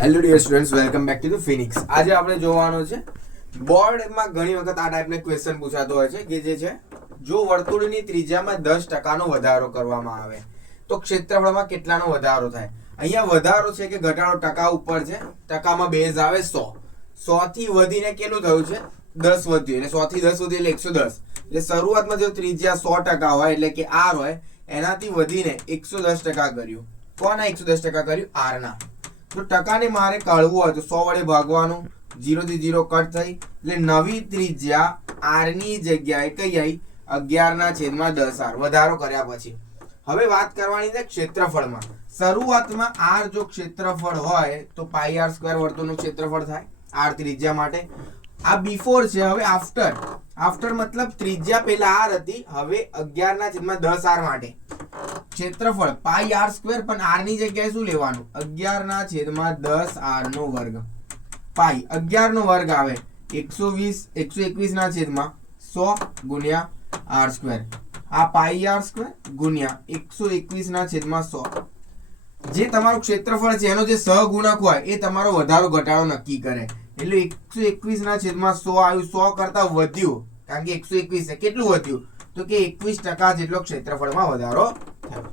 Hello dear students, welcome back to the Phoenix. આજે આપણે જોવાનું છે બોર્ડમાં ઘણી વખત આ ટાઈપના ક્વેશ્ચન પૂછાતો હોય છે કે જે છે જો વર્તુળની ત્રિજ્યામાં 10% નો વધારો કરવામાં આવે તો ક્ષેત્રફળમાં કેટલાનો વધારો થાય. અહીંયા વધારો છે કે ઘટાડો ટકા ઉપર છે. ટકામાં બેઝ આવે 100. 100 થી વધીને કેટલું થયું છે? 10 વધ્યું. એટલે 100 થી 10 વધ્યું એટલે 110. એટલે શરૂઆતમાં જો ત્રિજ્યા 100% હોય એટલે કે r હોય, એનાથી વધીને 110% કર્યું. કોના 110% કર્યું? r ના. તો ટકાને મારે કાઢવું હોય તો 100 વડે ભાગવાનું, 0 થી 0 કટ થઈ એટલે નવી ત્રિજ્યા r ની જગ્યાએ કઈ આવી? 11/10r વધારો કર્યા પછી. હવે વાત કરવાની છે ક્ષેત્રફળમાં. શરૂઆતમાં r જો ક્ષેત્રફળ હોય તો પાઈ r સ્ક્વેર વર્તુળનું ક્ષેત્રફળ થાય r ત્રિજ્યા માટે. આ બિફોર છે. હવે આફ્ટર મતલબ ત્રિજ્યા પહેલા r હતી, હવે 11/10r માટે ક્ષેત્રફળ પાઈ r સ્ક્વેર, પણ r ની જગ્યાએ શું લેવાનું? 11/10r નો વર્ગ. પાઈ 11 નો વર્ગ આવે 121/100 ગુણ્યા r સ્ક્વેર. આ પાઈ r સ્ક્વેર ગુણ્યા 121/100. જે તમારું ક્ષેત્રફળ છે એનો જે સહગુણક હોય એ તમારો વધારો ઘટાડો નક્કી કરે. એટલે 121/100 આવ્યું. 100 કરતા વધ્યું કારણ કે 121 છે. કેટલું વધ્યું? તો કે 21% જેટલો ક્ષેત્રફળમાં વધારો થયો.